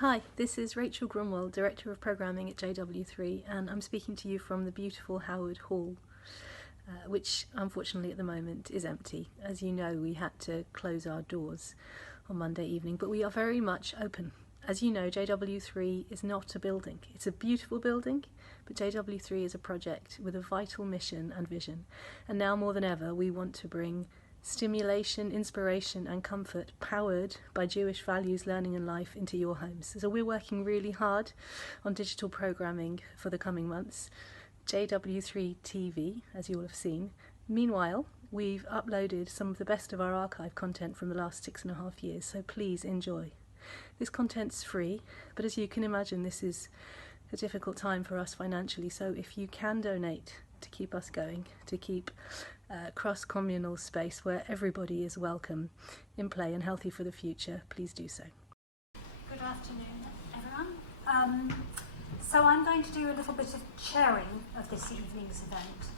Hi, this is Rachel Grunwald, Director of Programming at JW3, and I'm speaking to you from the beautiful Howard Hall, which unfortunately at the moment is empty. As you know, we had to close our doors on Monday evening, but we are very much open. As you know, JW3 is not a building. It's a beautiful building, but JW3 is a project with a vital mission and vision. And now more than ever, we want to bring stimulation, inspiration and comfort powered by Jewish values, learning and life into your homes. So we're working really hard on digital programming for the coming months. JW3 TV, as you will have seen. Meanwhile, we've uploaded some of the best of our archive content from the last 6.5 years, so please enjoy. This content's free, but as you can imagine, this is a difficult time for us financially, so if you can donate to keep us going, to keep cross-communal space where everybody is welcome in play and healthy for the future, please do so. Good afternoon, everyone. So I'm going to do a little bit of chairing of this evening's event,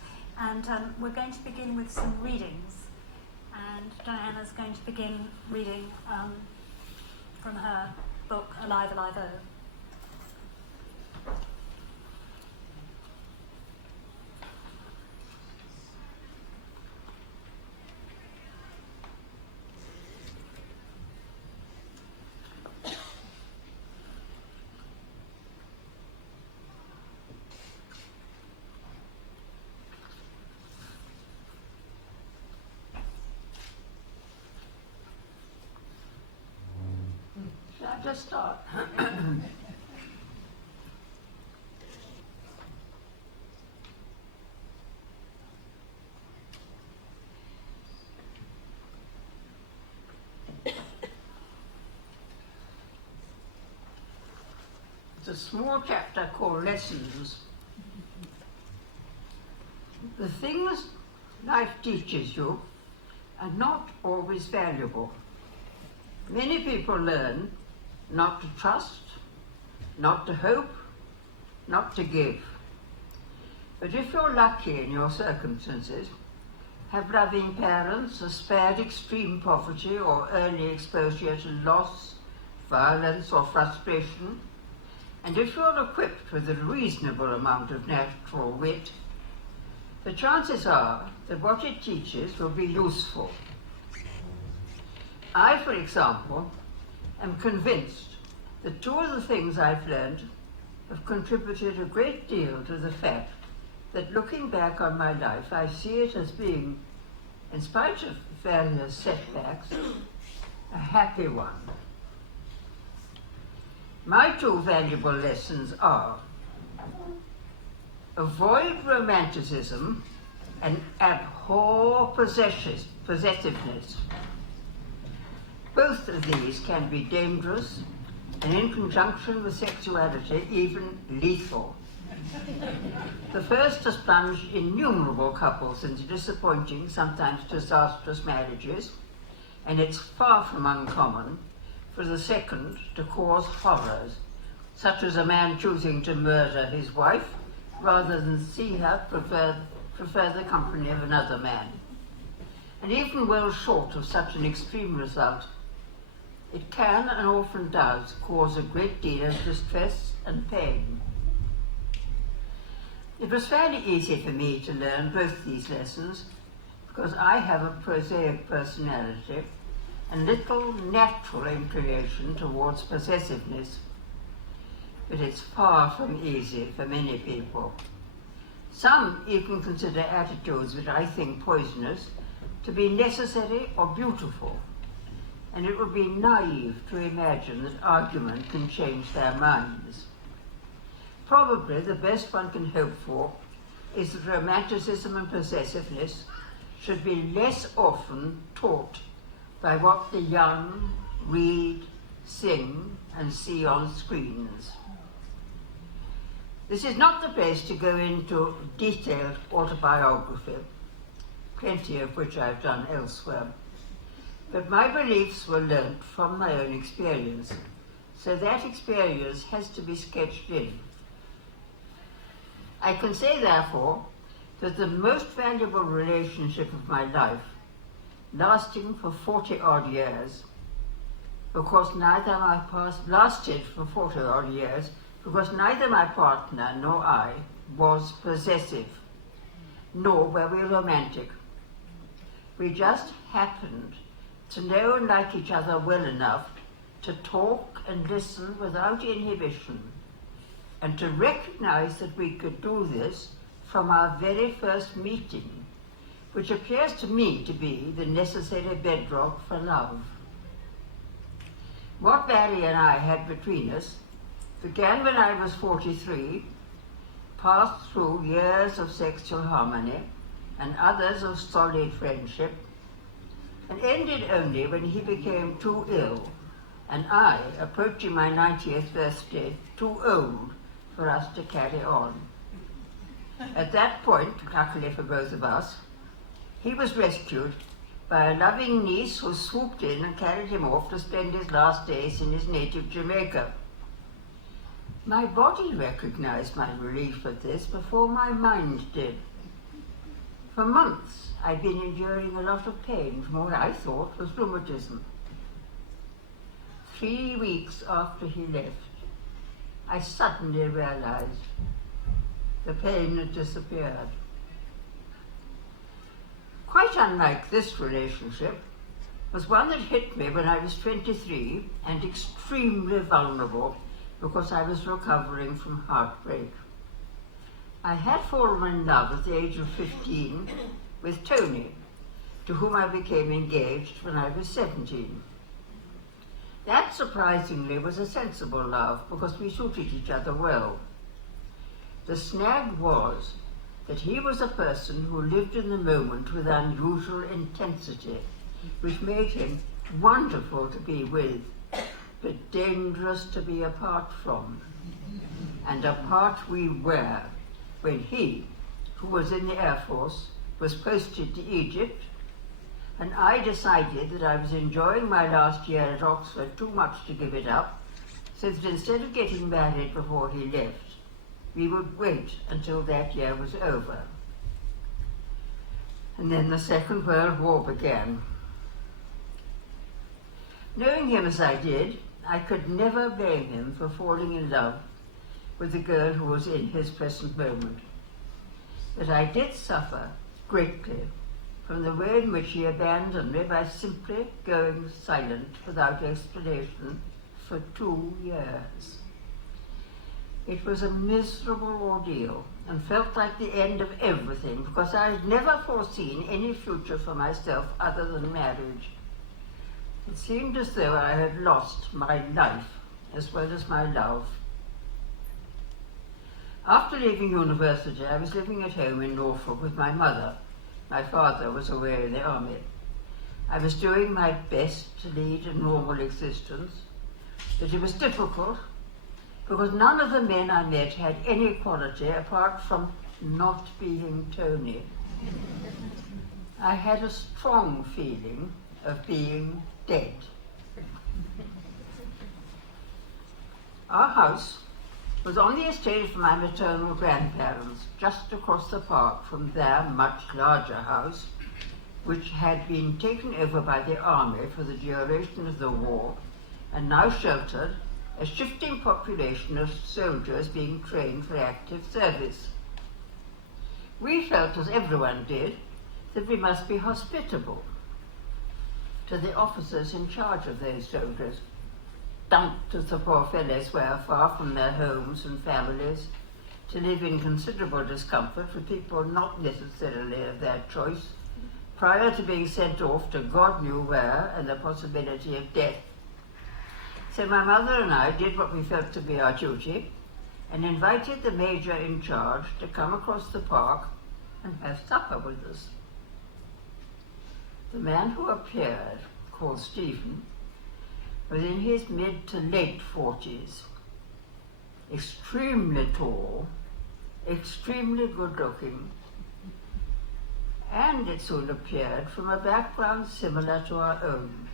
and we're going to begin with some readings, and Diana's going to begin reading from her book, Alive, Alive, Oh. Shall I just start? It's a small chapter called Lessons. The things life teaches you are not always valuable. Many people learn not to trust, not to hope, not to give. But if you're lucky in your circumstances, have loving parents, are spared extreme poverty or early exposure to loss, violence or frustration, and if you're equipped with a reasonable amount of natural wit, the chances are that what it teaches will be useful. I, for example, am convinced that two of the things I've learned have contributed a great deal to the fact that looking back on my life, I see it as being, in spite of various setbacks, a happy one. My two valuable lessons are: avoid romanticism and abhor possessiveness. Both of these can be dangerous and, in conjunction with sexuality, even lethal. The first has plunged innumerable couples into disappointing, sometimes disastrous marriages, and it's far from uncommon for the second to cause horrors, such as a man choosing to murder his wife rather than see her prefer the company of another man. And even well short of such an extreme result, it can and often does cause a great deal of distress and pain. It was fairly easy for me to learn both these lessons because I have a prosaic personality and little natural inclination towards possessiveness. But it's far from easy for many people. Some even consider attitudes which I think poisonous to be necessary or beautiful, and it would be naive to imagine that argument can change their minds. Probably the best one can hope for is that romanticism and possessiveness should be less often taught by what the young read, sing, and see on screens. This is not the place to go into detailed autobiography, plenty of which I've done elsewhere. But my beliefs were learnt from my own experience, so that experience has to be sketched in. I can say, therefore, that the most valuable relationship of my life, lasting for 40-odd years, because neither my past lasted for 40 odd years, because neither my partner nor I was possessive, nor were we romantic. We just happened to know and like each other well enough to talk and listen without inhibition, and to recognize that we could do this from our very first meeting, which appears to me to be the necessary bedrock for love. What Barry and I had between us began when I was 43, passed through years of sexual harmony and others of solid friendship, and ended only when he became too ill, and I, approaching my 90th birthday, too old for us to carry on. At that point, luckily for both of us, he was rescued by a loving niece who swooped in and carried him off to spend his last days in his native Jamaica. My body recognized my relief at this before my mind did. For months, I'd been enduring a lot of pain from what I thought was rheumatism. 3 weeks after he left, I suddenly realized the pain had disappeared. Quite unlike this relationship was one that hit me when I was 23 and extremely vulnerable because I was recovering from heartbreak. I had fallen in love at the age of 15 with Tony, to whom I became engaged when I was 17. That, surprisingly, was a sensible love because we suited each other well. The snag was that he was a person who lived in the moment with unusual intensity, which made him wonderful to be with, but dangerous to be apart from. And apart we were when he, who was in the Air Force, was posted to Egypt, and I decided that I was enjoying my last year at Oxford too much to give it up, so that instead of getting married before he left, we would wait until that year was over. And then the Second World War began. Knowing him as I did, I could never blame him for falling in love with the girl who was in his present moment. But I did suffer greatly from the way in which he abandoned me by simply going silent without explanation for 2 years. It was a miserable ordeal and felt like the end of everything because I had never foreseen any future for myself other than marriage. It seemed as though I had lost my life as well as my love. After leaving university, I was living at home in Norfolk with my mother. My father was away in the army. I was doing my best to lead a normal existence, but it was difficult because none of the men I met had any quality apart from not being Tony. I had a strong feeling of being dead. Our house was on the estate of my maternal grandparents, just across the park from their much larger house, which had been taken over by the army for the duration of the war and now sheltered a shifting population of soldiers being trained for active service. We felt, as everyone did, that we must be hospitable to the officers in charge of those soldiers, dumped as the poor fellows were far from their homes and families, to live in considerable discomfort with people not necessarily of their choice, prior to being sent off to God knew where and the possibility of death. So my mother and I did what we felt to be our duty and invited the major in charge to come across the park and have supper with us. The man who appeared, called Stephen, was in his mid to late 40s, extremely tall, extremely good looking, and it soon appeared from a background similar to our own.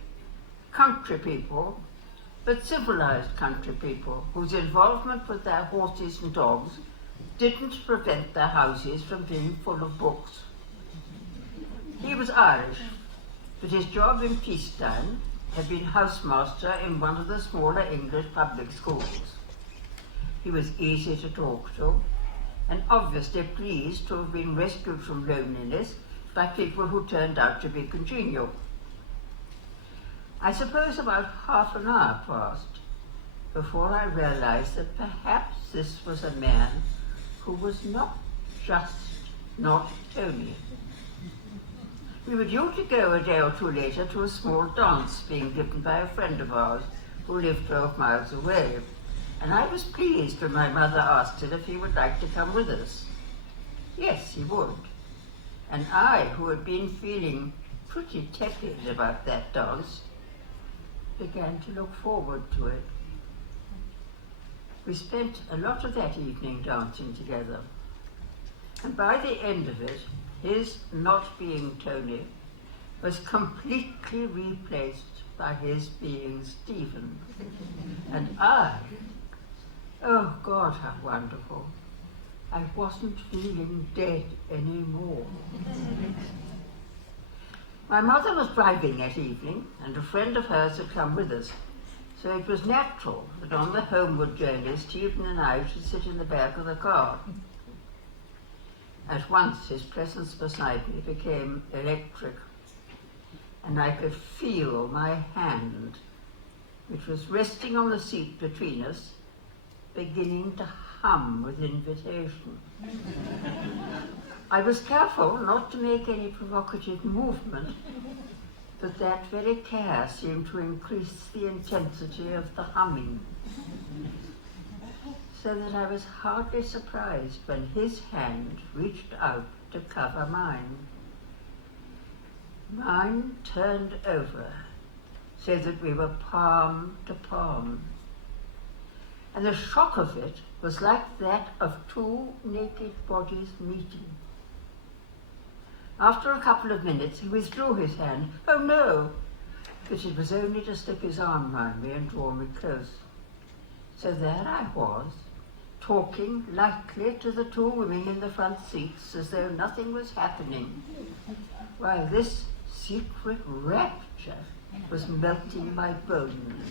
Country people, but civilized country people whose involvement with their horses and dogs didn't prevent their houses from being full of books. He was Irish, but his job in peacetime had been housemaster in one of the smaller English public schools. He was easy to talk to, and obviously pleased to have been rescued from loneliness by people who turned out to be congenial. I suppose about half an hour passed before I realized that perhaps this was a man who was not Tony. We were due to go a day or two later to a small dance being given by a friend of ours who lived 12 miles away, and I was pleased when my mother asked him if he would like to come with us. Yes, he would. And I, who had been feeling pretty tepid about that dance, began to look forward to it. We spent a lot of that evening dancing together, and by the end of it, his not being Tony was completely replaced by his being Stephen. And oh God, how wonderful, I wasn't feeling dead anymore. My mother was driving that evening, and a friend of hers had come with us, so it was natural that on the homeward journey, Stephen and I should sit in the back of the car. At once his presence beside me became electric, and I could feel my hand, which was resting on the seat between us, beginning to hum with invitation. I was careful not to make any provocative movement, but that very care seemed to increase the intensity of the humming, so that I was hardly surprised when his hand reached out to cover mine. Mine turned over so that we were palm to palm, and the shock of it was like that of two naked bodies meeting. After a couple of minutes, he withdrew his hand. Oh no! But it was only to slip his arm round me and draw me close. So there I was, talking lightly to the two women in the front seats as though nothing was happening, while this secret rapture was melting my bones.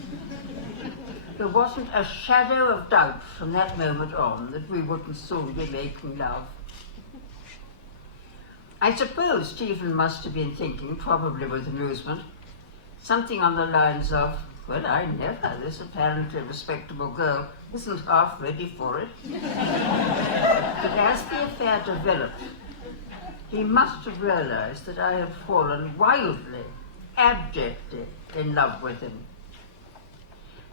There wasn't a shadow of doubt from that moment on that we wouldn't soon be making love. I suppose Stephen must have been thinking, probably with amusement, something on the lines of, well, I never, this apparently respectable girl isn't half ready for it. But as the affair developed, he must have realized that I had fallen wildly, abjectly in love with him.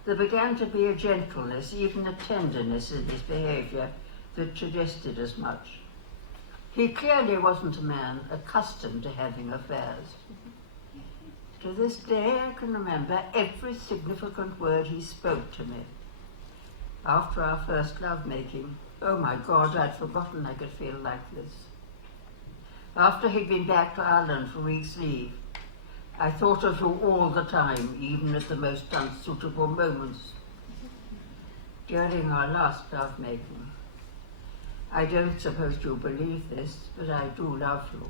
There began to be a gentleness, even a tenderness in his behavior that suggested as much. He clearly wasn't a man accustomed to having affairs. To this day, I can remember every significant word he spoke to me. After our first lovemaking, oh my God, I'd forgotten I could feel like this. After he'd been back to Ireland for a week's leave, I thought of you all the time, even at the most unsuitable moments. During our last lovemaking, I don't suppose you'll believe this, but I do love you.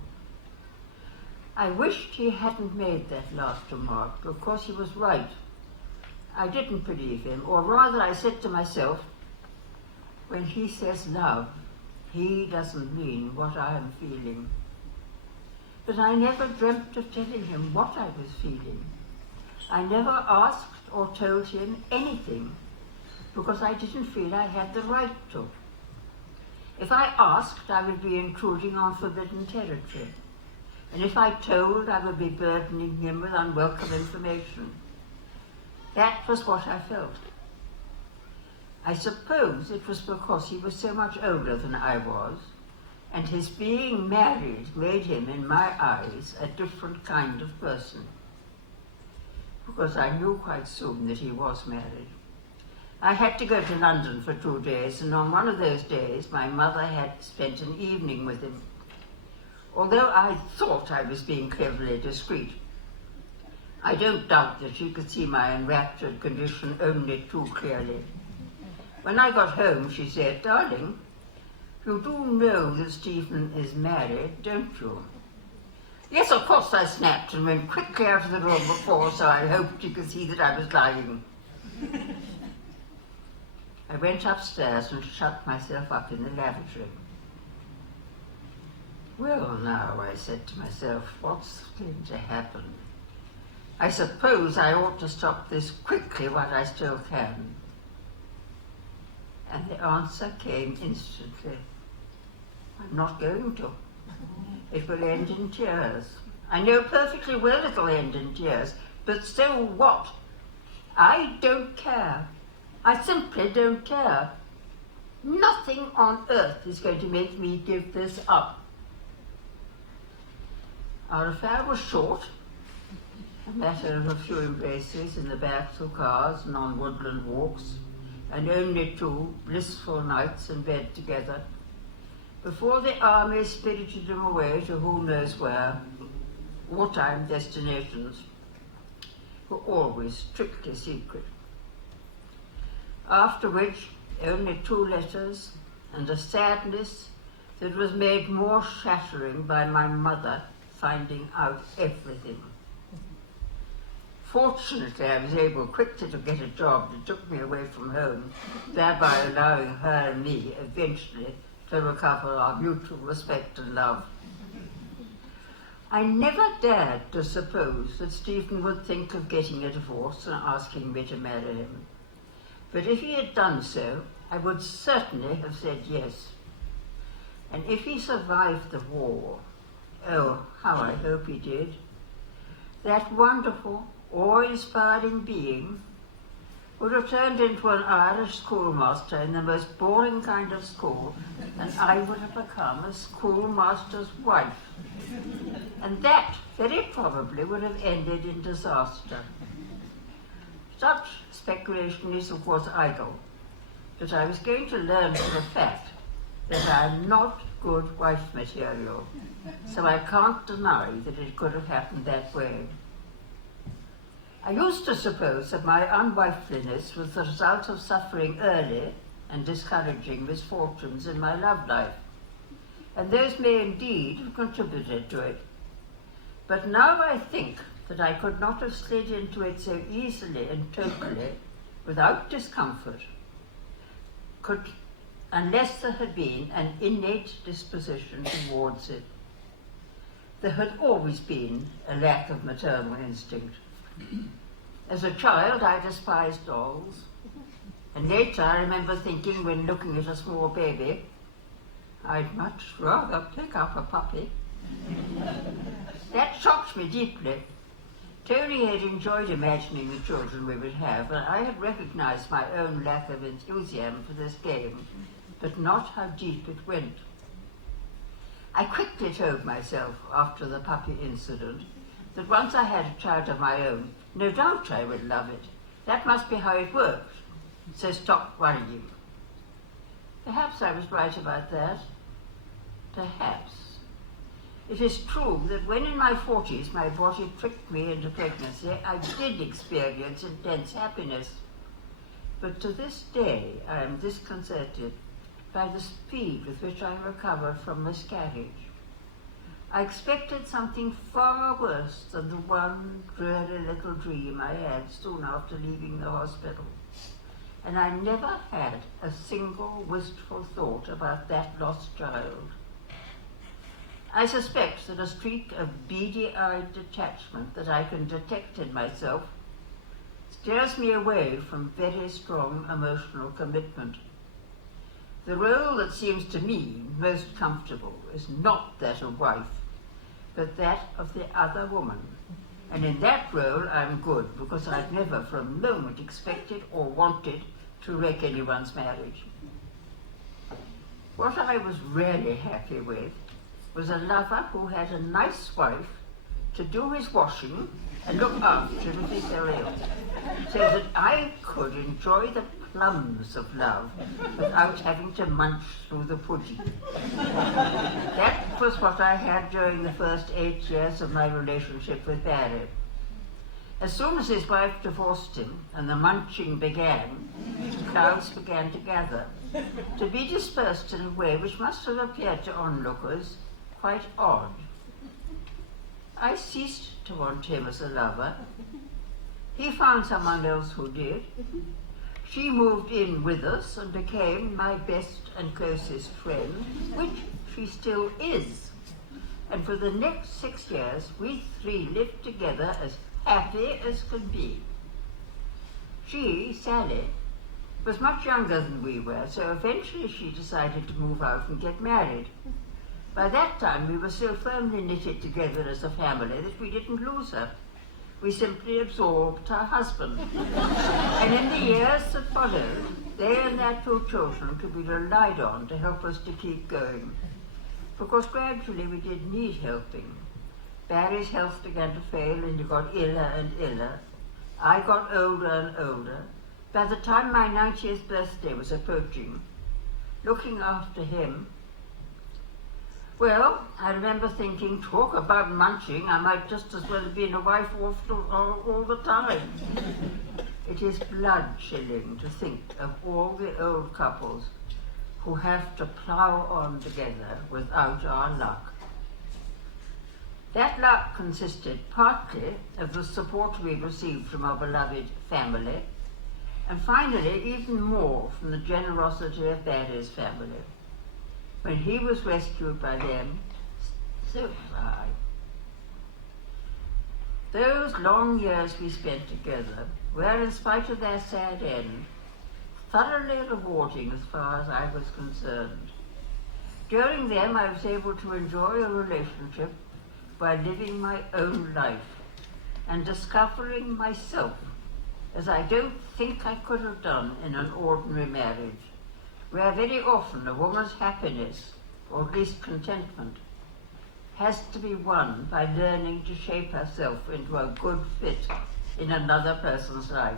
I wished he hadn't made that last remark, because he was right. I didn't believe him, or rather I said to myself, when he says love, he doesn't mean what I am feeling. But I never dreamt of telling him what I was feeling. I never asked or told him anything, because I didn't feel I had the right to. If I asked, I would be intruding on forbidden territory. And if I told, I would be burdening him with unwelcome information. That was what I felt. I suppose it was because he was so much older than I was, and his being married made him, in my eyes, a different kind of person. Because I knew quite soon that he was married. I had to go to London for 2 days, and on one of those days my mother had spent an evening with him. Although I thought I was being cleverly discreet, I don't doubt that she could see my enraptured condition only too clearly. When I got home, she said, "Darling, you do know that Stephen is married, don't you?" Yes, of course, I snapped and went quickly out of the room before, so I hoped you could see that I was lying. I went upstairs and shut myself up in the lavatory. Well, now, I said to myself, what's going to happen? I suppose I ought to stop this quickly while I still can. And the answer came instantly. I'm not going to. It will end in tears. I know perfectly well it'll end in tears, but so what? I don't care. I simply don't care. Nothing on earth is going to make me give this up. Our affair was short, a matter of a few embraces in the backs of cars and on woodland walks, and only 2 blissful nights in bed together, before the army spirited him away to who knows where, wartime destinations were always strictly secret. After which, only 2 letters and a sadness that was made more shattering by my mother finding out everything. Fortunately, I was able quickly to get a job that took me away from home, thereby allowing her and me eventually to recover our mutual respect and love. I never dared to suppose that Stephen would think of getting a divorce and asking me to marry him. But if he had done so, I would certainly have said yes. And if he survived the war, oh, how I hope he did, that wonderful, awe-inspiring being would have turned into an Irish schoolmaster in the most boring kind of school, and I would have become a schoolmaster's wife. And that, very probably, would have ended in disaster. Such speculation is, of course, idle, but I was going to learn for a fact that I'm not good wife material, so I can't deny that it could have happened that way. I used to suppose that my unwifeliness was the result of suffering early and discouraging misfortunes in my love life, and those may indeed have contributed to it. But now I think that I could not have slid into it so easily and totally without discomfort, unless there had been an innate disposition towards it. There had always been a lack of maternal instinct. As a child, I despised dolls, and later I remember thinking, when looking at a small baby, I'd much rather pick up a puppy. That shocked me deeply. Tony had enjoyed imagining the children we would have, and I had recognized my own lack of enthusiasm for this game, but not how deep it went. I quickly told myself, after the puppy incident, that once I had a child of my own, no doubt I would love it. That must be how it works, so stop worrying. Perhaps I was right about that. Perhaps. It is true that when in my 40s my body tricked me into pregnancy, I did experience intense happiness. But to this day I am disconcerted by the speed with which I recovered from miscarriage. I expected something far worse than the one dreary little dream I had soon after leaving the hospital. And I never had a single wistful thought about that lost child. I suspect that a streak of beady-eyed detachment that I can detect in myself steers me away from very strong emotional commitment. The role that seems to me most comfortable is not that of wife, but that of the other woman. And in that role I'm good, because I've never for a moment expected or wanted to wreck anyone's marriage. What I was really happy with was a lover who had a nice wife to do his washing and look after him if he fell ill, so that I could enjoy the plums of love without having to munch through the pudding. That was what I had during the first 8 years of my relationship with Barry. As soon as his wife divorced him and the munching began, clouds began to gather, to be dispersed in a way which must have appeared to onlookers quite odd. I ceased to want him as a lover. He found someone else who did. She moved in with us and became my best and closest friend, which she still is. And for the next 6 years, we three lived together as happy as could be. She, Sally, was much younger than we were, so eventually she decided to move out and get married. By that time, we were so firmly knitted together as a family that we didn't lose her. We simply absorbed her husband. And in the years that followed, they and their 2 children could be relied on to help us to keep going. Because gradually we did need helping. Barry's health began to fail and he got iller and iller. I got older and older. By the time my 90th birthday was approaching, looking after him, well, I remember thinking, talk about munching, I might just as well have been a wife all the time. It is blood-chilling to think of all the old couples who have to plough on together without our luck. That luck consisted partly of the support we received from our beloved family, and finally even more from the generosity of Barry's family. When he was rescued by them, so was I. Those long years we spent together were, in spite of their sad end, thoroughly rewarding as far as I was concerned. During them I was able to enjoy a relationship by living my own life and discovering myself, as I don't think I could have done in an ordinary marriage, where very often a woman's happiness, or at least contentment, has to be won by learning to shape herself into a good fit in another person's life.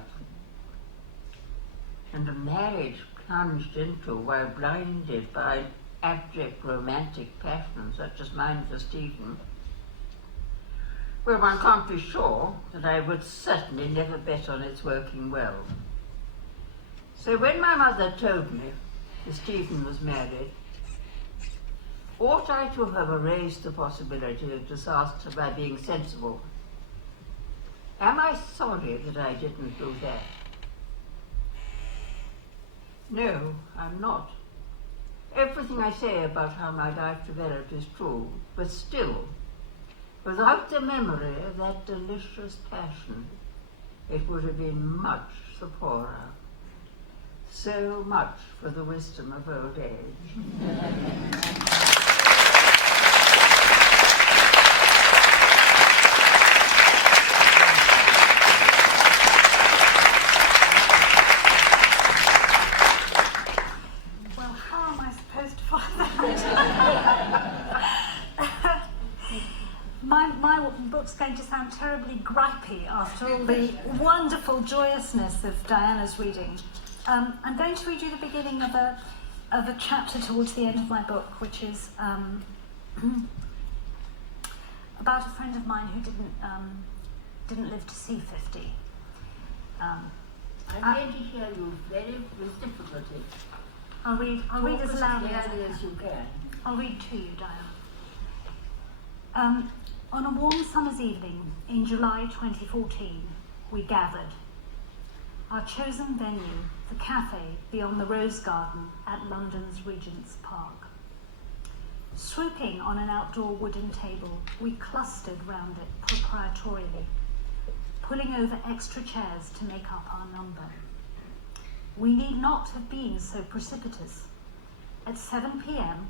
And a marriage plunged into while blinded by an abject romantic passion such as mine for Stephen, well, one can't be sure that I would certainly never bet on its working well. So when my mother told me that Stephen was married, ought I to have erased the possibility of disaster by being sensible? Am I sorry that I didn't do that? No, I'm not. Everything I say about how my life developed is true, but still, without the memory of that delicious passion, it would have been much the poorer. So much for the wisdom of old age. My book's going to sound terribly gripey after all the wonderful joyousness of Diana's reading. I'm going to read you the beginning of a chapter towards the end of my book, which is about a friend of mine who didn't live to see 50. I'm going to hear you with difficulty. I'll read as loudly as you can. I'll read to you, Diana. On a warm summer's evening in July 2014, we gathered. Our chosen venue, the cafe beyond the Rose Garden at London's Regent's Park. Swooping on an outdoor wooden table, we clustered round it proprietorially, pulling over extra chairs to make up our number. We need not have been so precipitous. At 7 p.m.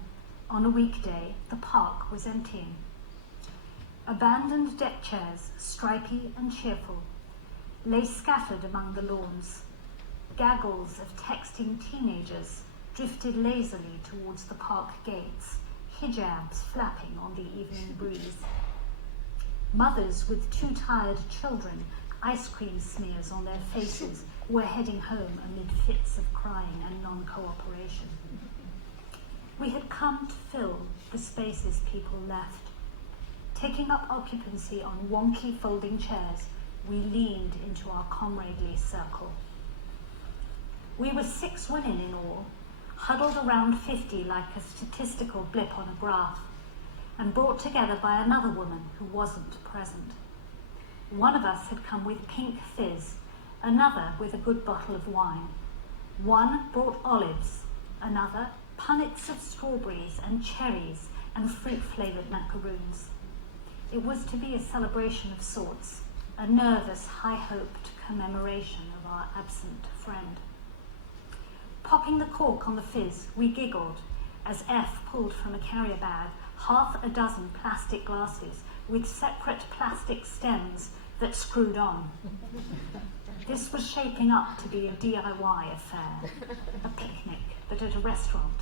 on a weekday, the park was emptying. Abandoned deck chairs, stripy and cheerful, lay scattered among the lawns. Gaggles of texting teenagers drifted lazily towards the park gates, hijabs flapping on the evening breeze. Mothers with 2 tired children, ice cream smears on their faces, were heading home amid fits of crying and non-cooperation. We had come to fill the spaces people left. Taking up occupancy on wonky folding chairs, we leaned into our comradely circle. We were 6 women in all, huddled around 50 like a statistical blip on a graph. and brought together by another woman who wasn't present. One of us had come with pink fizz, another with a good bottle of wine. One brought olives, another punnets of strawberries and cherries and fruit-flavoured macaroons. It was to be a celebration of sorts, a nervous, high-hoped commemoration of our absent friend. Popping the cork on the fizz, we giggled as F pulled from a carrier bag half a dozen plastic glasses with separate plastic stems that screwed on. This was shaping up to be a DIY affair, a picnic, but at a restaurant.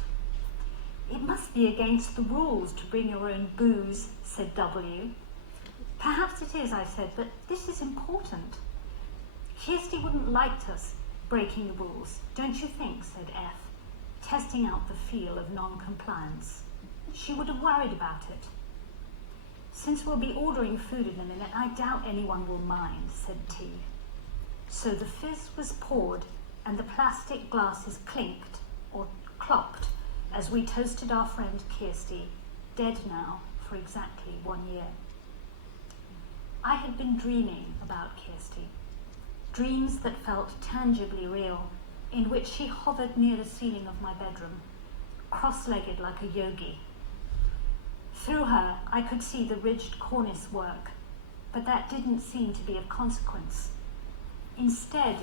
It must be against the rules to bring your own booze, said W. Perhaps it is, I said, but this is important. Kirsty wouldn't like us breaking the rules, don't you think, said F, testing out the feel of non-compliance. She would have worried about it. Since we'll be ordering food in a minute, I doubt anyone will mind, said T. So the fizz was poured and the plastic glasses clinked, or clocked, as we toasted our friend Kirsty, dead now for exactly 1 year. I had been dreaming about Kirsty, dreams that felt tangibly real, in which she hovered near the ceiling of my bedroom, cross-legged like a yogi. Through her, I could see the ridged cornice work, but that didn't seem to be of consequence. Instead,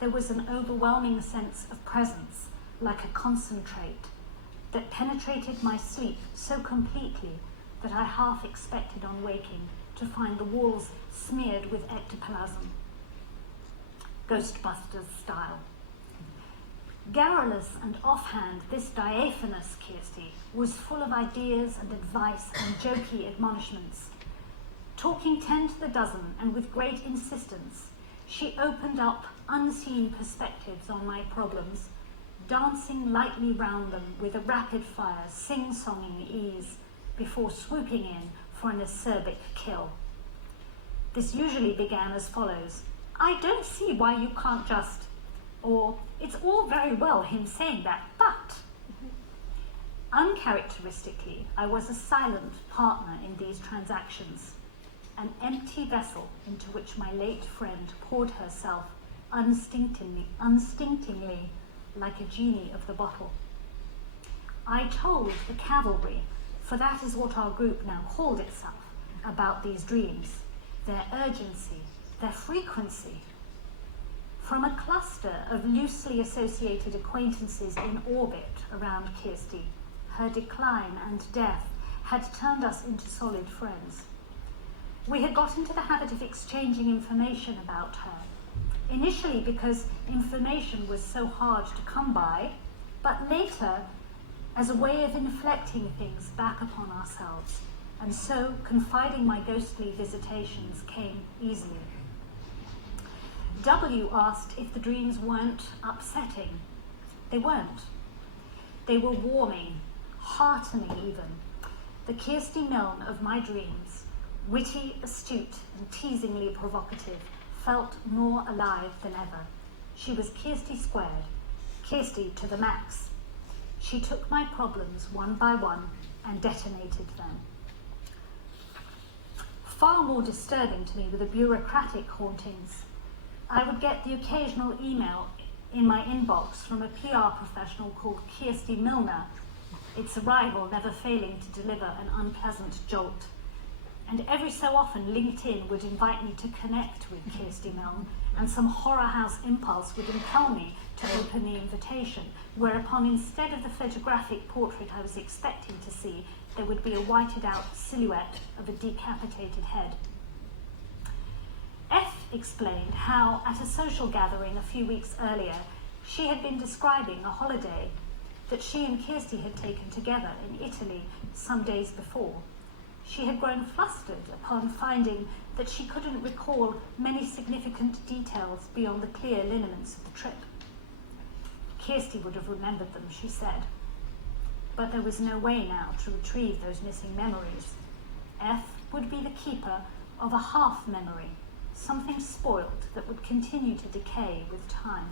there was an overwhelming sense of presence, like a concentrate, that penetrated my sleep so completely that I half expected on waking to find the walls smeared with ectoplasm, Ghostbusters style. Garrulous and offhand, this diaphanous Kirsty was full of ideas and advice and jokey admonishments. Talking 10 to the dozen and with great insistence, she opened up unseen perspectives on my problems, dancing lightly round them with a rapid-fire, sing-songing ease before swooping in for an acerbic kill. This usually began as follows: I don't see why you can't just, or it's all very well him saying that, but. Uncharacteristically, I was a silent partner in these transactions, an empty vessel into which my late friend poured herself unstintingly, like a genie of the bottle. I told the cavalry, for that is what our group now called itself, about these dreams, their urgency, their frequency. From a cluster of loosely associated acquaintances in orbit around Kirsty, her decline and death had turned us into solid friends. We had got into the habit of exchanging information about her, initially because information was so hard to come by, but later as a way of inflecting things back upon ourselves, and so confiding my ghostly visitations came easily. W asked if the dreams weren't upsetting. They weren't. They were warming, heartening even. The Kirsty Milne of my dreams, witty, astute, and teasingly provocative, felt more alive than ever. She was Kirsty squared, Kirsty to the max. She took my problems one by one and detonated them. Far more disturbing to me were the bureaucratic hauntings. I would get the occasional email in my inbox from a PR professional called Kirsty Milner, its arrival never failing to deliver an unpleasant jolt. And every so often LinkedIn would invite me to connect with Kirsty Milne, and some horror house impulse would impel me to open the invitation, whereupon instead of the photographic portrait I was expecting to see, there would be a whited out silhouette of a decapitated head. F explained how, at a social gathering a few weeks earlier, she had been describing a holiday that she and Kirsty had taken together in Italy some days before. She had grown flustered upon finding that she couldn't recall many significant details beyond the clear lineaments of the trip. Kirsty would have remembered them, she said. But there was no way now to retrieve those missing memories. F would be the keeper of a half memory, something spoilt that would continue to decay with time.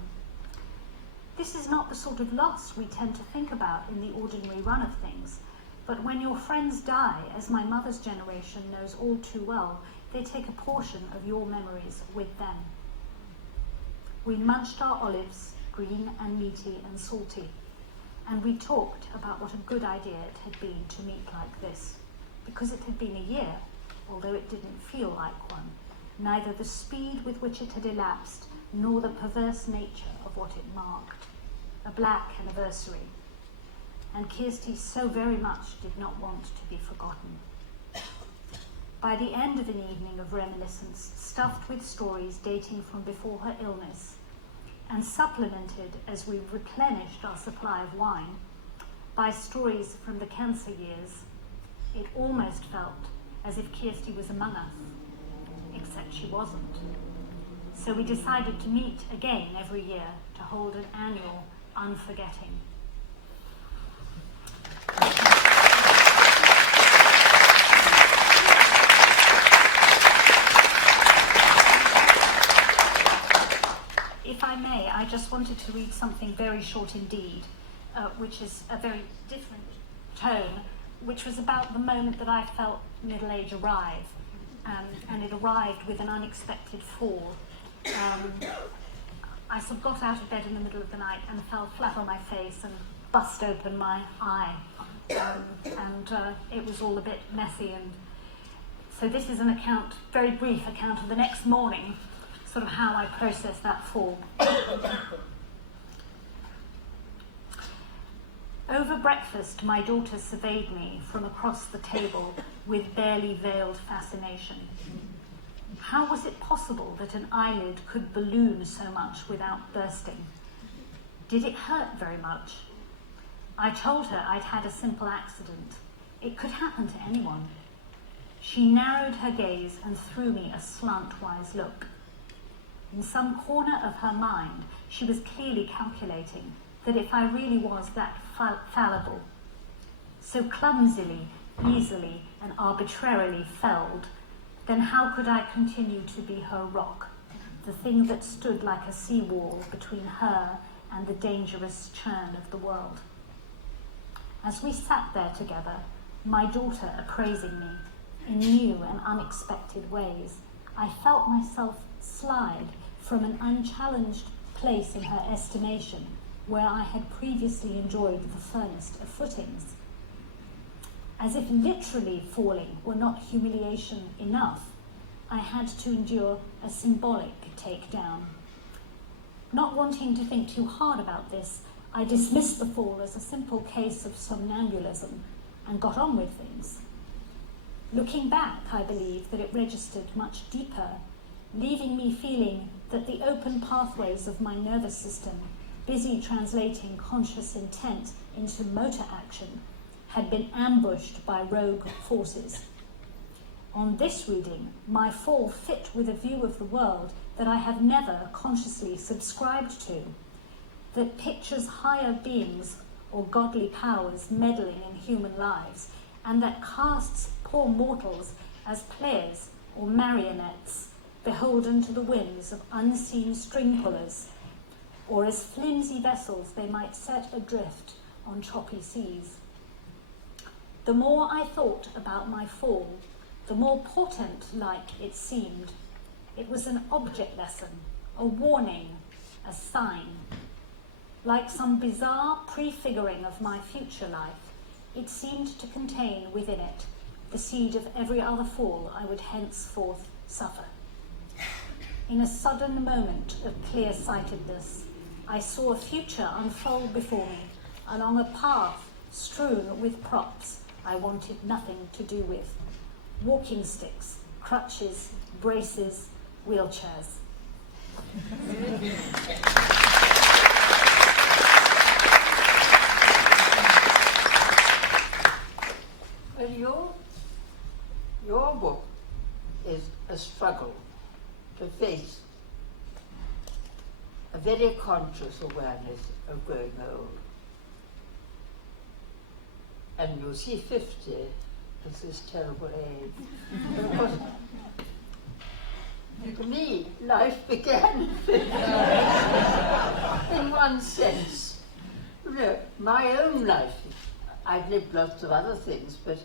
This is not the sort of loss we tend to think about in the ordinary run of things, But when your friends die, as my mother's generation knows all too well, they take a portion of your memories with them. We munched our olives, green and meaty and salty, and we talked about what a good idea it had been to meet like this, because it had been a year, although it didn't feel like one, neither the speed with which it had elapsed, nor the perverse nature of what it marked, a black anniversary. And Kirsty so very much did not want to be forgotten. By the end of an evening of reminiscence, stuffed with stories dating from before her illness, and supplemented as we replenished our supply of wine by stories from the cancer years, it almost felt as if Kirsty was among us, except she wasn't. So we decided to meet again every year to hold an annual unforgetting. If I may, I just wanted to read something very short indeed, which is a very different tone, which was about the moment that I felt middle age arrive, and it arrived with an unexpected fall. I sort of got out of bed in the middle of the night and fell flat on my face and bust open my eye, and it was all a bit messy. And so this is an account, very brief account of the next morning, sort of how I processed that fall. Over breakfast, my daughter surveyed me from across the table with barely veiled fascination. How was it possible that an eyelid could balloon so much without bursting? Did it hurt very much? I told her I'd had a simple accident. It could happen to anyone. She narrowed her gaze and threw me a slantwise look. In some corner of her mind, she was clearly calculating that if I really was that fallible, so clumsily, easily, and arbitrarily felled, then how could I continue to be her rock, the thing that stood like a seawall between her and the dangerous churn of the world? As we sat there together, my daughter appraising me in new and unexpected ways, I felt myself slide from an unchallenged place in her estimation where I had previously enjoyed the firmest of footings. As if literally falling were not humiliation enough, I had to endure a symbolic takedown. Not wanting to think too hard about this, I dismissed the fall as a simple case of somnambulism and got on with things. Looking back, I believe that it registered much deeper, leaving me feeling that the open pathways of my nervous system, busy translating conscious intent into motor action, had been ambushed by rogue forces. On this reading, my fall fit with a view of the world that I have never consciously subscribed to, that pictures higher beings or godly powers meddling in human lives, and that casts poor mortals as players or marionettes, beholden to the whims of unseen string pullers, or as flimsy vessels they might set adrift on choppy seas. The more I thought about my fall, the more portent-like it seemed. It was an object lesson, a warning, a sign. Like some bizarre prefiguring of my future life, it seemed to contain within it the seed of every other fall I would henceforth suffer. In a sudden moment of clear-sightedness, I saw a future unfold before me along a path strewn with props I wanted nothing to do with. Walking sticks, crutches, braces, wheelchairs. Well, your book is a struggle to face a very conscious awareness of growing old. And you see 50 as this terrible age. Because for me, life began in one sense. You know, my own life I've lived lots of other things, but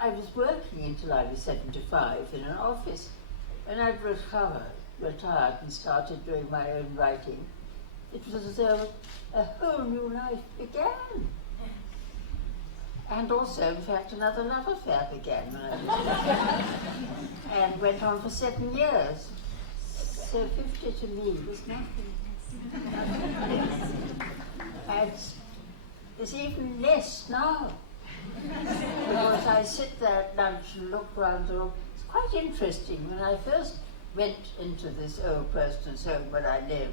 I was working until I was 75 in an office. When I retired and started doing my own writing, it was as though a whole new life began. And also, in fact, another love affair began when I was young, and went on for 7 years. So 50 to me was nothing. And it's even less now. Because I sit there at lunch and look around the room. It's quite interesting. When I first went into this old person's home where I live,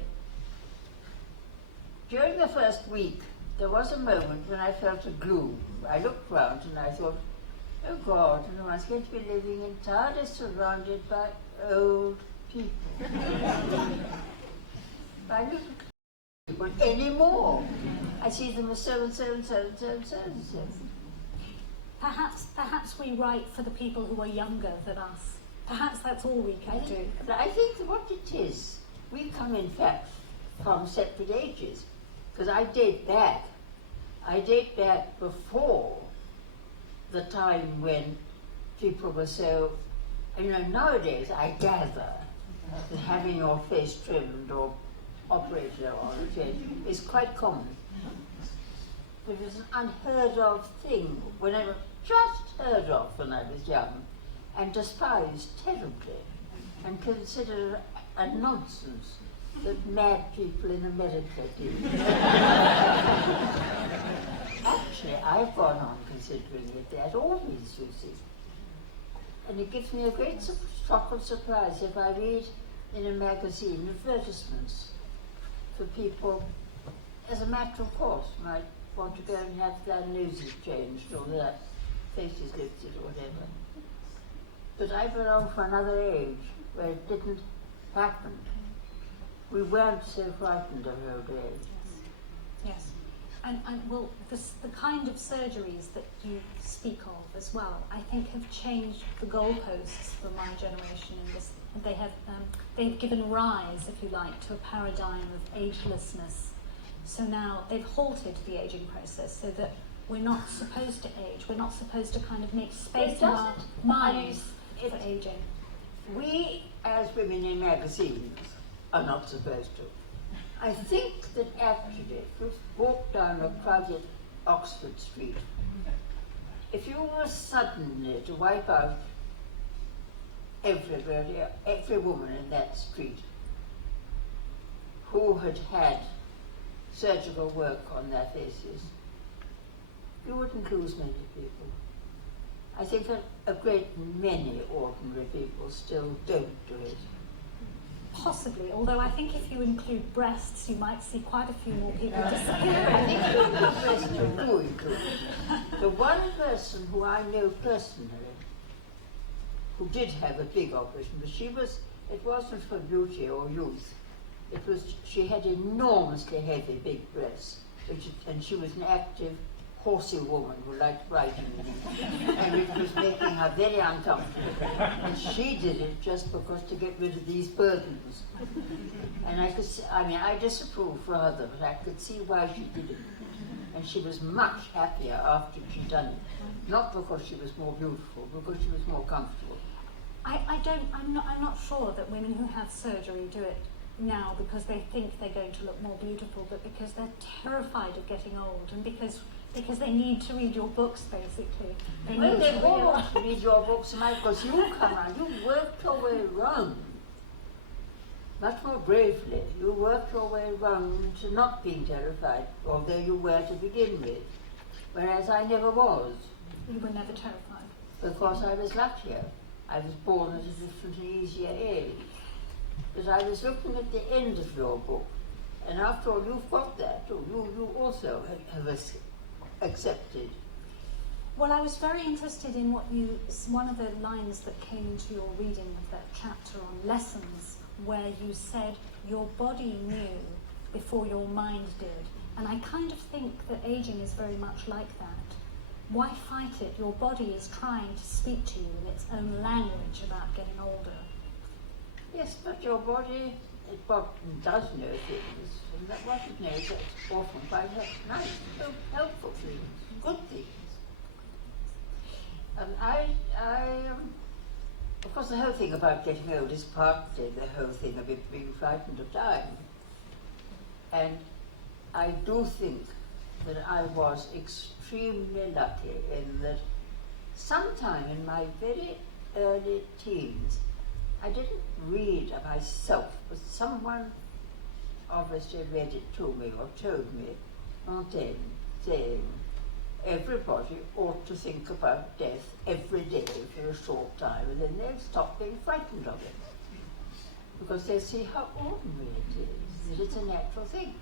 during the first week, there was a moment when I felt a gloom. I looked round and I thought, oh God, I was going to be living entirely surrounded by old people. I look at people anymore. I see them as so and so and so and so and so and so. Perhaps we write for the people who are younger than us. Perhaps that's all we can do. But I think what it is, we come in fact from separate ages. Because I date back before the time when people were so, nowadays I gather that having your face trimmed or operated on is quite common. But it was an unheard of thing when I was just heard of when I was young and despised terribly and considered a nonsense that mad people in America do. Actually, I've gone on considering it that always, you see. And it gives me a great shock of surprise if I read in a magazine advertisements for people, as a matter of course, might want to go and have their noses changed or their faces lifted or whatever. But I belong from another age where it didn't happen. We weren't so frightened of old age. Yes. And well, the kind of surgeries that you speak of as well, I think have changed the goalposts for my generation in this. They've given rise, if you like, to a paradigm of agelessness. So now they've halted the aging process so that we're not supposed to age. We're not supposed to kind of make space in our minds for aging. We, as women in magazines, are not supposed to. I think that actually, if you walk down a crowded Oxford Street, if you were suddenly to wipe out every woman in that street who had had surgical work on their faces, you wouldn't lose many people. I think that a great many ordinary people still don't do it. Possibly, although I think if you include breasts, you might see quite a few more people disappear. I think you include breasts, you do include it. The one person who I know personally who did have a big operation, but it wasn't for beauty or youth. She had enormously heavy big breasts, and she was an active, horsey woman who liked writing, and it was making her very uncomfortable. And she did it just because to get rid of these burdens. And I could see, I disapprove rather, but I could see why she did it. And she was much happier after she'd done it. Not because she was more beautiful, because she was more comfortable. I'm not sure that women who have surgery do it now because they think they're going to look more beautiful, but because they're terrified of getting old, and because they need to read your books, basically. They all want to read your books, because you come around, you worked your way around much more bravely. You worked your way around to not being terrified, although you were to begin with, whereas I never was. You were never terrified? Because I was luckier. I was born at a different, easier age. But I was looking at the end of your book, and after all, you've got that, or you also have accepted. Well, I was very interested in one of the lines that came into your reading of that chapter on lessons, where you said your body knew before your mind did. And I kind of think that aging is very much like that. Why fight it? Your body is trying to speak to you in its own language about getting older. Yes, but your body Bob does know things, and that what it knows is often quite nice, helpful things, good things. And of course, the whole thing about getting old is partly the whole thing of it being frightened of dying. And I do think that I was extremely lucky in that sometime in my very early teens, I didn't read it myself, but someone obviously read it to me or told me, saying, everybody ought to think about death every day for a short time, and then they'll stop being frightened of it. Because they see how ordinary it is, that it's a natural thing.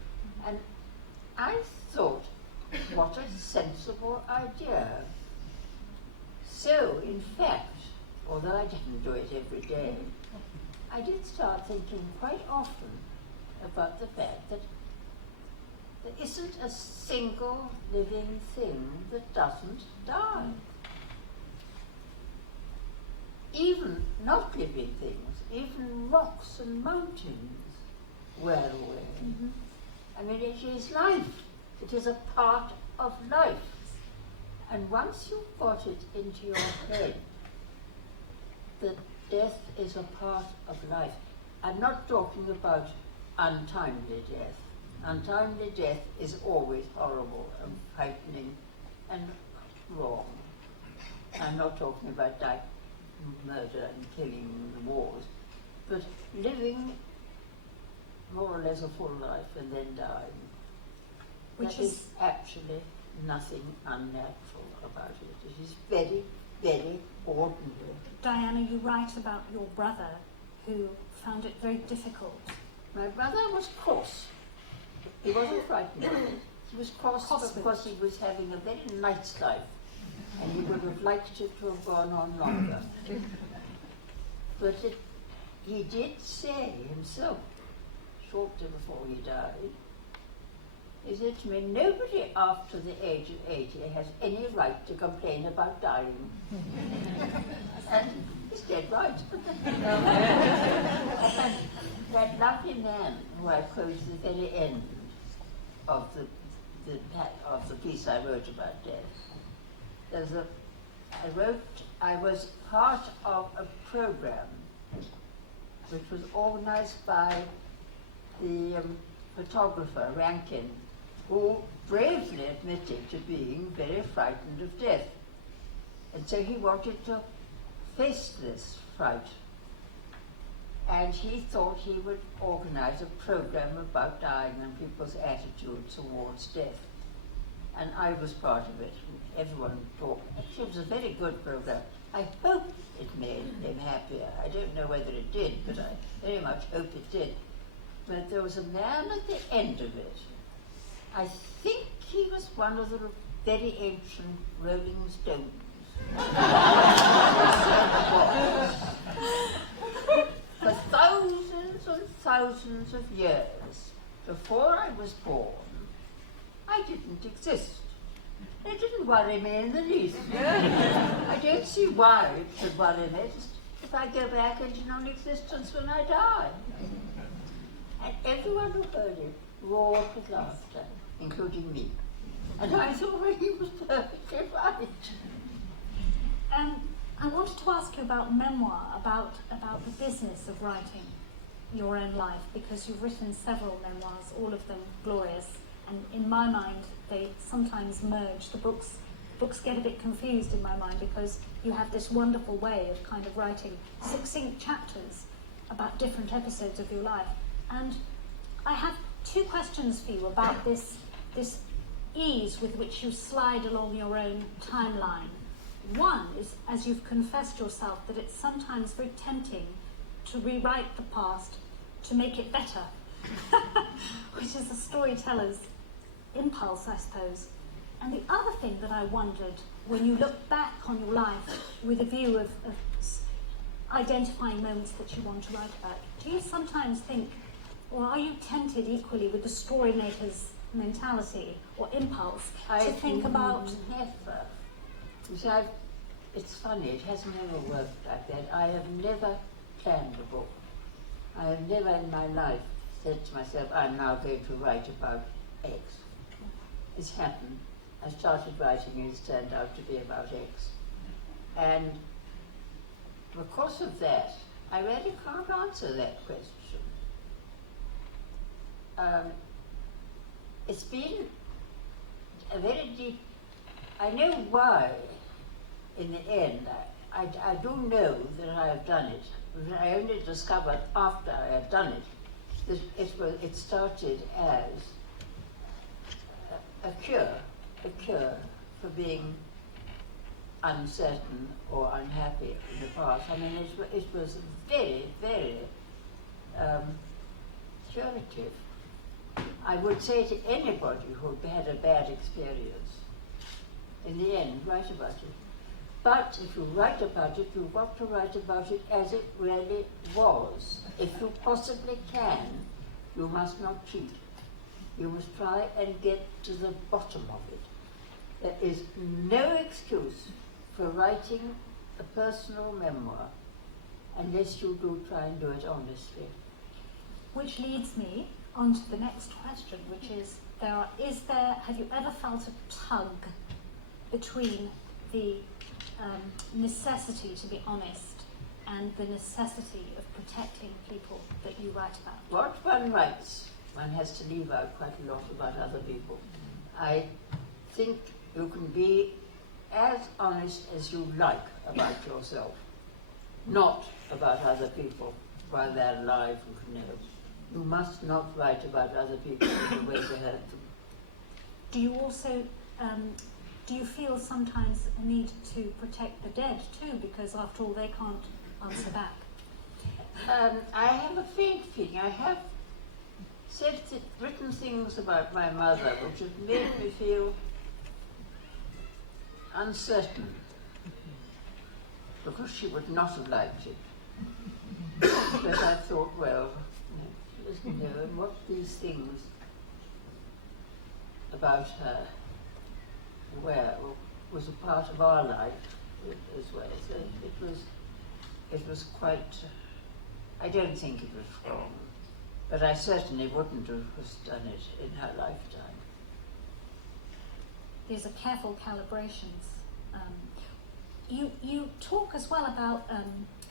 And I thought, what a sensible idea. So, in fact, although I didn't do it every day, I did start thinking quite often about the fact that there isn't a single living thing that doesn't die. Even not living things, even rocks and mountains wear away. Mm-hmm. I mean, it is life. It is a part of life. And once you've got it into your head that death is a part of life, I'm not talking about untimely death. Untimely death is always horrible and frightening and wrong. I'm not talking about murder and killing in the wars, but living more or less a full life and then dying. Which is actually nothing unnatural about it. It is very, very ordinary. Diana, you write about your brother who found it very difficult. My brother was cross. He wasn't frightened of it. He was cross because he was having a very nice life, and he would have liked it to have gone on longer. But he did say himself, shortly before he died, he said to me, nobody after the age of 80 has any right to complain about dying. And he's dead right. That lovely man who I quote at the very end of the piece I wrote about death, I was part of a program which was organized by the photographer Rankin, who bravely admitted to being very frightened of death. And so he wanted to face this fright. And he thought he would organize a program about dying and people's attitudes towards death. And I was part of it. Everyone talked. Actually, it was a very good program. I hope it made him happier. I don't know whether it did, but I very much hope it did. But there was a man at the end of it. I think he was one of the very ancient Rolling Stones. For thousands and thousands of years before I was born, I didn't exist. It didn't worry me in the least. I don't see why it should worry me if I go back into non-existence when I die. And everyone who heard it roared with laughter, including me. And I thought, well, he was perfectly right. I wanted to ask you about memoir, about the business of writing your own life, because you've written several memoirs, all of them glorious, and in my mind they sometimes merge. The books get a bit confused in my mind because you have this wonderful way of kind of writing succinct chapters about different episodes of your life. And I have two questions for you about this ease with which you slide along your own timeline. One is, as you've confessed yourself, that it's sometimes very tempting to rewrite the past to make it better, which is a storyteller's impulse, I suppose. And the other thing that I wondered, when you look back on your life with a view of identifying moments that you want to write about, do you sometimes think, or are you tempted equally with the story maker's mentality or impulse to think about... Never. It's funny, it hasn't ever worked like that. I have never planned a book. I have never in my life said to myself, I'm now going to write about X. It's happened. I started writing and it's turned out to be about X. And because of that, I really can't answer that question. It's been a very deep, I know why in the end. I do know that I have done it. But I only discovered after I had done it that it started as a cure for being uncertain or unhappy in the past. I mean, it was very, very curative. I would say to anybody who had a bad experience, in the end, write about it. But if you write about it, you've got to write about it as it really was. If you possibly can, you must not cheat. You must try and get to the bottom of it. There is no excuse for writing a personal memoir unless you do try and do it honestly. Which leads me on to the next question, which is, have you ever felt a tug between the necessity to be honest and the necessity of protecting people that you write about? What one writes, one has to leave out quite a lot about other people. I think you can be as honest as you like about yourself, not about other people while they're alive and can know. You must not write about other people in the way they hurt them. Do you also, do you feel sometimes a need to protect the dead too, because after all they can't answer back? I have a faint feeling. I have written things about my mother which have made me feel uncertain, because she would not have liked it. Because I thought, well, and what these things about her was a part of our life as well. So it was quite, I don't think it was wrong, but I certainly wouldn't have done it in her lifetime. These are careful calibrations. You talk as well about,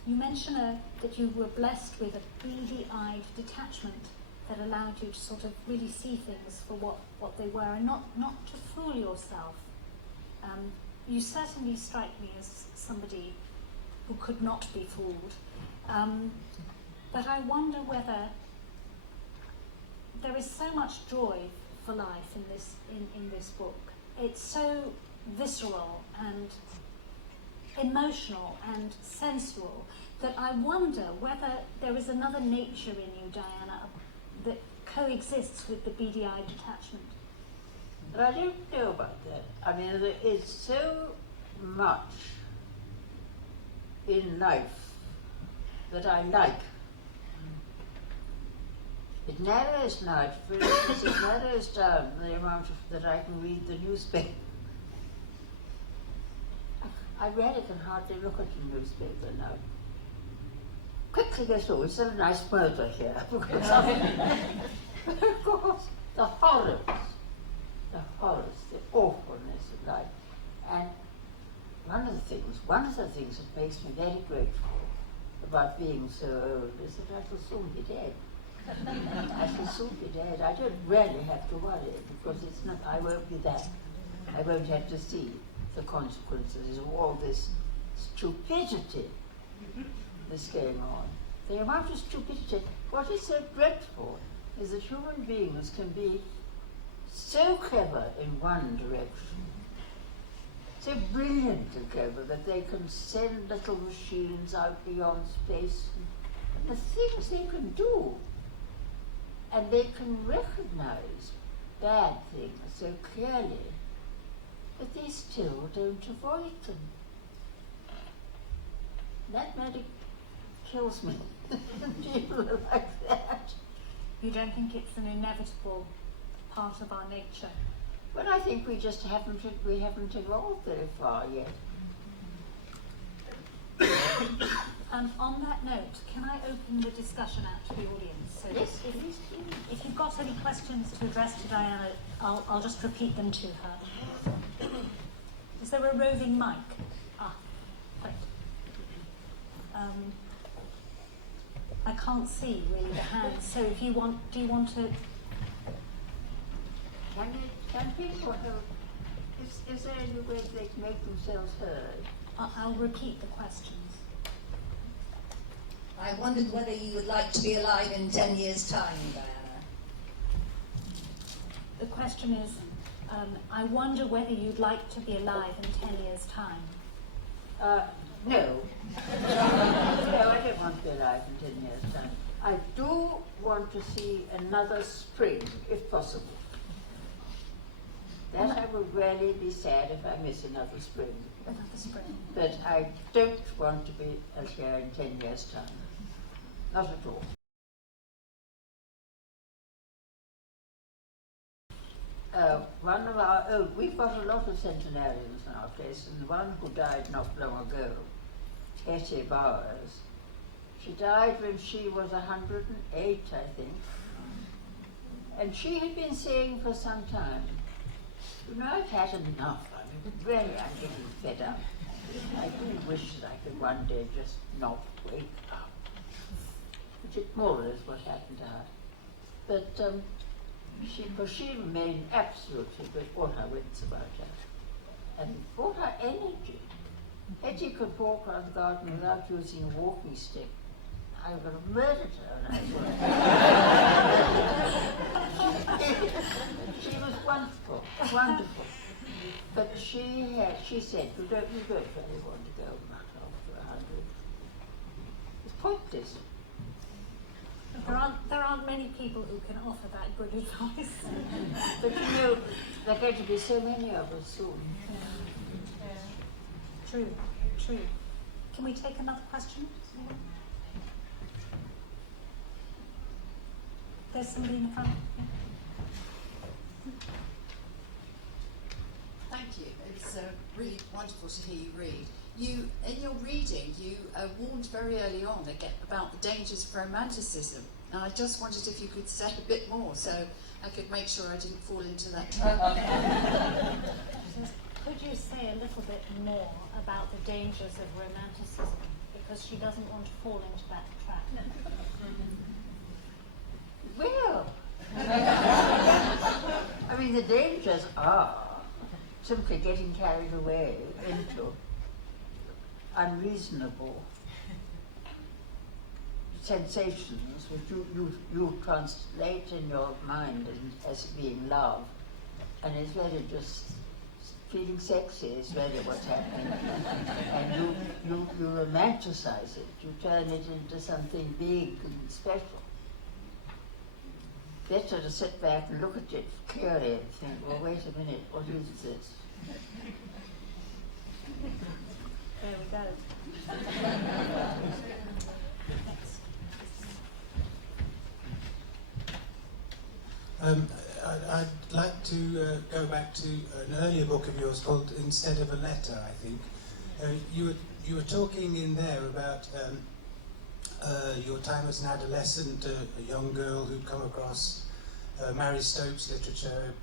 you mention that you were blessed with a beady-eyed detachment that allowed you to sort of really see things for what they were and not to fool yourself. You certainly strike me as somebody who could not be fooled. But I wonder whether there is so much joy for life in this book. It's so visceral and emotional and sensual that I wonder whether there is another nature in you, Diana, that coexists with the beady-eyed detachment. But I don't know about that. I mean, there is so much in life that I like. It narrows now, for instance, it narrows down the amount that I can read the newspaper. I really can hardly look at the newspaper now. Quickly go through, it's a nice murder here. Because of course, the horrors, the awfulness of life. And one of the things that makes me very grateful about being so old is that I shall soon be dead. I shall soon be dead. I don't really have to worry, because I won't be there. I won't have to see the consequences of all this stupidity that's going on. The amount of stupidity, what is so dreadful is that human beings can be so clever in one direction, so brilliantly clever that they can send little machines out beyond space, and the things they can do. And they can recognize bad things so clearly, but they still don't avoid them. That really kills me. People are like that. You don't think it's an inevitable part of our nature? Well, I think we just haven't evolved very far yet. On that note, can I open the discussion out to the audience? So Yes, if, please. if you've got any questions to address to Diana, I'll just repeat them to her. Is there a roving mic? Ah, great. I can't see really the hands, so if you want, do you want to? Can people help? Is there any way they can make themselves heard? I'll repeat the questions. I wondered whether you would like to be alive in 10 years' time, Diana. The question is, I wonder whether you'd like to be alive in 10 years' time. No. No, I don't want to be alive in 10 years' time. I do want to see another spring, if possible. That I would really be sad if I miss another spring. Another spring. But I don't want to be here in 10 years' time. Not at all. One of our, we've got a lot of centenarians in our place, and the one who died not long ago, Hetty Bowers, she died when she was 108, I think. And she had been saying for some time, you know, I've had enough. I mean, really, I'm getting fed up. I do wish that I could one day just not wake up. Which is more or less what happened to her. But she remained absolutely with all her wits about her. And all her energy. Hetty could walk around the garden without using a walking stick. I would have murdered her. And she was wonderful, wonderful. But she said, you don't really want to go much after 100. It's pointless. There aren't many people who can offer that good advice. But you know, there are going to be so many of us soon. True, true. Can we take another question? There's somebody in the front. Thank you. It's really wonderful to hear you read. You, in your reading, you warned very early on about the dangers of romanticism, and I just wondered if you could say a bit more so I could make sure I didn't fall into that trap. Could you say a little bit more about the dangers of romanticism? Because she doesn't want to fall into that trap. Well, I mean, the dangers are simply getting carried away into unreasonable sensations which you translate in your mind as being love, and it's really just feeling sexy is really what's happening, and you romanticize it, you turn it into something big and special. Better to sit back and look at it clearly and think, well, wait a minute, what is this? There we go. I'd like to go back to an earlier book of yours called Instead of a Letter, I think. You were talking in there about your time as an adolescent, a young girl who'd come across Mary Stopes' literature,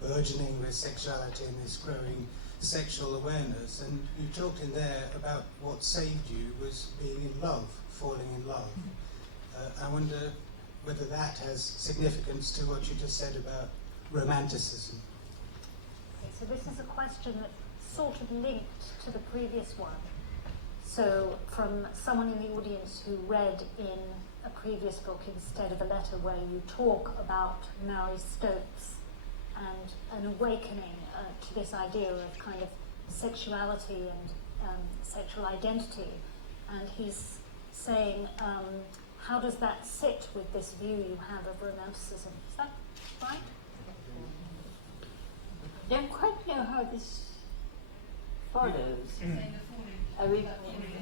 burgeoning with sexuality and this growing sexual awareness. And you talked in there about what saved you was being in love, falling in love. I wonder whether that has significance to what you just said about romanticism. Okay, so this is a question that's sort of linked to the previous one. So from someone in the audience who read in a previous book Instead of a Letter, where you talk about Mary Stopes and an awakening to this idea of kind of sexuality and sexual identity, and he's saying, how does that sit with this view you have of romanticism? Is that right? I don't quite know how this follows. I mean,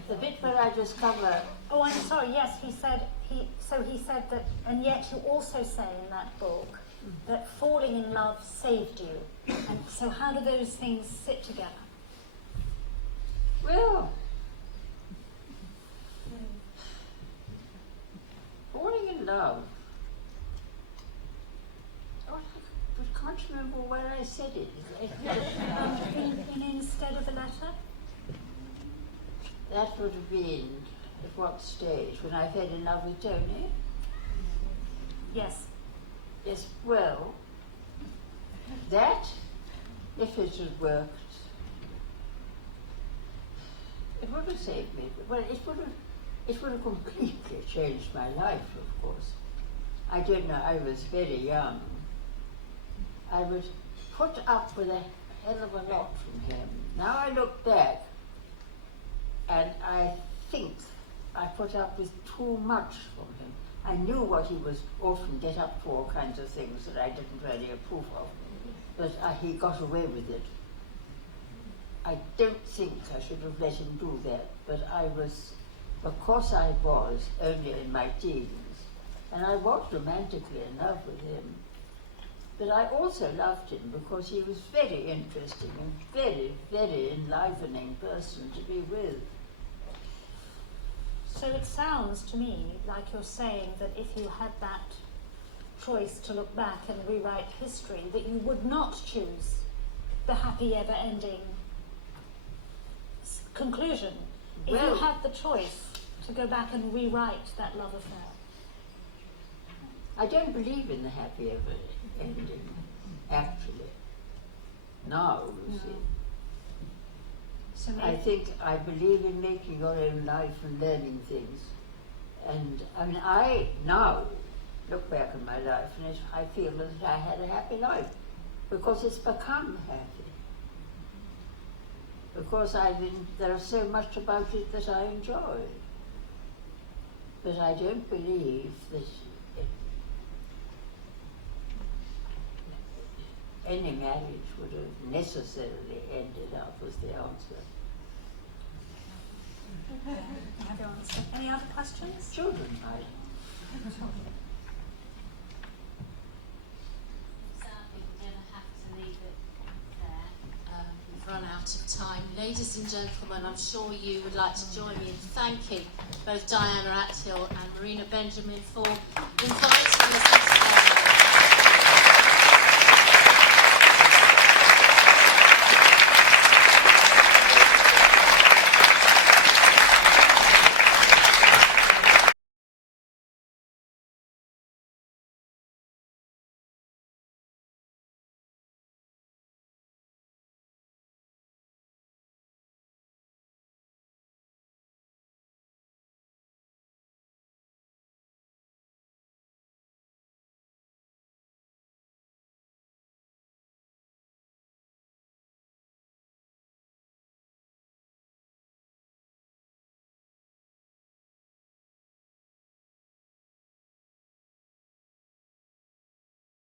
the bit where I discover. Oh, I'm sorry. Yes, he said that, and yet you also say in that book that falling in love saved you. And so, how do those things sit together? Well, falling in love. Oh, I can't remember where I said it. In instead of a letter? That would have been at what stage? When I fell in love with Tony? Yes. Yes, well, that, if it had worked, it would have saved me. Well, it would have completely changed my life, of course. I don't know, I was very young. I was put up with a hell of a lot from him. Now I look back, and I think I put up with too much from him. I knew what he was often get up for, all kinds of things that I didn't really approve of, but he got away with it. I don't think I should have let him do that, but I was, of course I was only in my teens, and I was romantically in love with him, but I also loved him because he was very interesting and very, very enlivening person to be with. So it sounds to me like you're saying that if you had that choice to look back and rewrite history, that you would not choose the happy ever ending conclusion. If you had the choice to go back and rewrite that love affair. I don't believe in the happy ever ending, actually. Now, you see. So I think I believe in making your own life and learning things. And I mean, I now look back on my life and I feel that I had a happy life because it's become happy. Because there's so much about it that I enjoy. But I don't believe that any marriage would have necessarily ended up as the answer. I have your answer. Any other questions? Children might. Sadly, we're going to have to leave it there. We've run out of time. Ladies and gentlemen, I'm sure you would like to join me in thanking both Diana Athill and Marina Benjamin for inviting